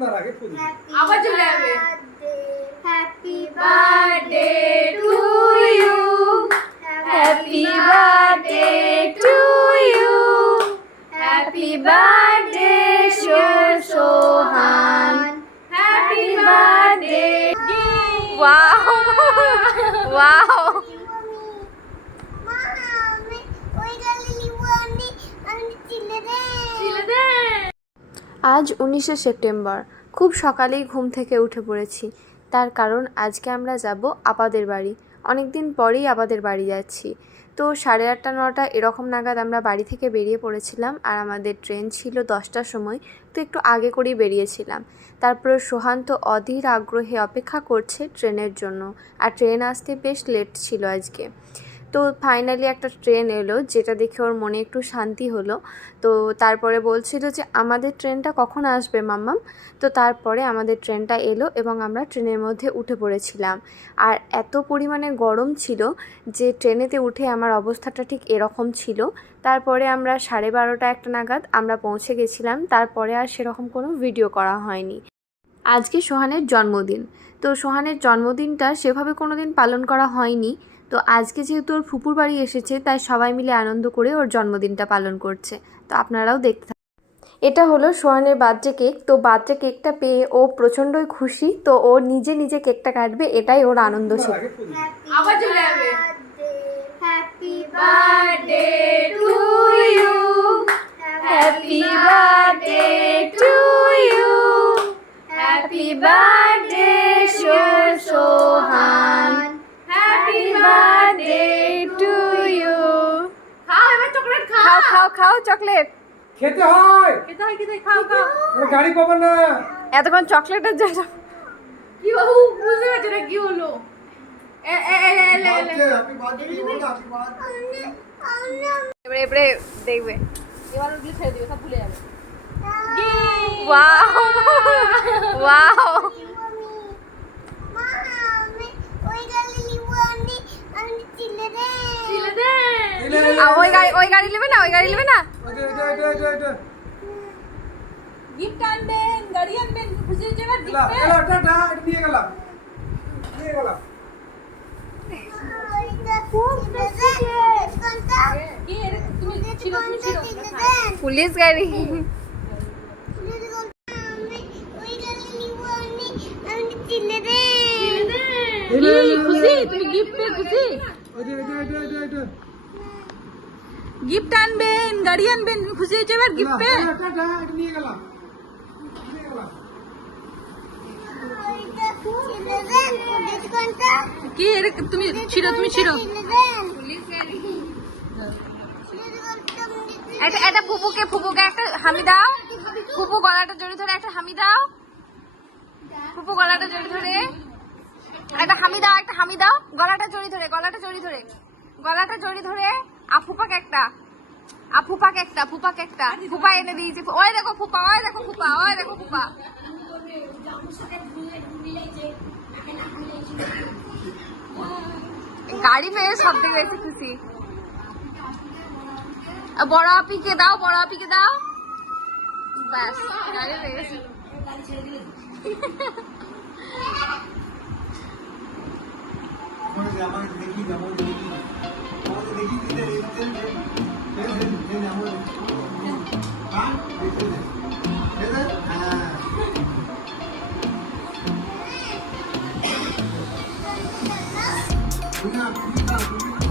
শোনার আগে ফুল আবার চলে যাবে। Happy birthday to you. Happy birthday to you. Happy birthday, Shor Sohan. Happy birthday. Wow. wow. আজ উনিশে সেপ্টেম্বর। খুব সকালেই ঘুম থেকে উঠে পড়েছি। তার কারণ, আজকে আমরা যাব আপাদের বাড়ি। অনেক দিন পরেই আপাদের বাড়ি যাচ্ছি। তো সাড়ে আটটা, নটা এরকম নাগাদ আমরা বাড়ি থেকে বেরিয়ে পড়েছিলাম আর আমাদের ট্রেন ছিল দশটার সময়, তো একটু আগে করেই বেরিয়েছিলাম। তারপর সোহান তো অধীর আগ্রহে অপেক্ষা করছে ট্রেনের জন্য। আর ট্রেন আসতে বেশ লেট ছিল আজকে। তো ফাইনালি একটা ট্রেন এলো, যেটা দেখে ওর মনে একটু শান্তি হলো। তো তারপরে বলছিল যে, আমাদের ট্রেনটা কখন আসবে, মাম্মাম? তো তারপরে আমাদের ট্রেনটা এলো এবং আমরা ট্রেনের মধ্যে উঠে পড়েছিলাম। আর এত পরিমাণে গরম ছিল যে ট্রেনেতে উঠে আমার অবস্থাটা ঠিক এরকম ছিল। তারপরে আমরা সাড়ে বারোটা একটা নাগাদ আমরা পৌঁছে গেছিলাম। তারপরে আর সেরকম কোনো ভিডিও করা হয়নি। আজকে সোহানের জন্মদিন। তো সোহানের জন্মদিনটা সেভাবে কোনো দিন পালন করা হয়নি। তো আজকে যেহেতু ওর ফুপুর বাড়ি এসেছে তাই সবাই মিলে আনন্দ করে ওর জন্মদিনটা পালন করছে তো আপনারাও দেখতে থাকুন। এটা হলো সোহানের বার্থডে কেক তো বার্থডে কেকটা পেয়ে ও প্রচণ্ডই খুশি তো ও নিজে নিজে কেকটা কাটবে এটাই ওর আনন্দ ছিল আবার চলে। Happy. Happy birthday to you. Happy birthday, খাও চকলেট খেতে হয় খেতে হয় খেতে হয়, খাও খাও গাড়ি পাবে না এতক্ষণ চকলেটের জন্য কি বাবু বুঝতে পারছ না কি হলো। এবারে এবারে দেখবে এবার ওগুলো ছেড়ে দিবে সব ভুলে যাবে ওয়াও ওয়াও ছিলে দে এলে, এলে, আর ওই গাড়ি ওই গাড়ি নেবে না ওই গাড়ি নেবে না। গিফট আনবেন গাড়ি আনবেন খুশি হয়েছে এবার এলা, এটা, এটা, নিয়ে গেলাম। নিয়ে গেলাম। পুলিশ গাড়ি। খুশি? তুমি গিফট পেয়ে খুশি এটা, এটা, এটা, এটা, এটা। গিফট আনবেন গাড়ি আনবেন খুশি হয়েছে এবার গিফট এটা, এটা, এটা নিয়ে গেলাম নিয়ে গেলাম। কি তুমি ছিল তুমি ছিল একটা একটা ফুপুকে ফুপুকে একটা হামি দাও। ফুপু গলাটা জড়িয়ে ধরে একটা হামি দাও। ফুপু গলাটা জড়িয়ে ধরে। একটা হামি দাও একটা হামি দাও। গলাটা জড়িয়ে ধরে গলাটা জড়িয়ে ধরে। গলাটা জড়িয়ে ধরে। আফুপাকে একটা আফুপাকে একটা ফুপাকে একটা ফুপা এনে দিয়েছে। ওই দেখো ফুপা ওই দেখো ফুপা ওই দেখো ফুপা গাড়ি পেয়ে সব থেকে বেশি খুশি বড় আপিকে দাও, বড় আপিকে দাও। ব্যাস, গাড়ি পেয়ে আমাকে দেখি যাব দেখি আমাকে দেখি দিতে দেখতে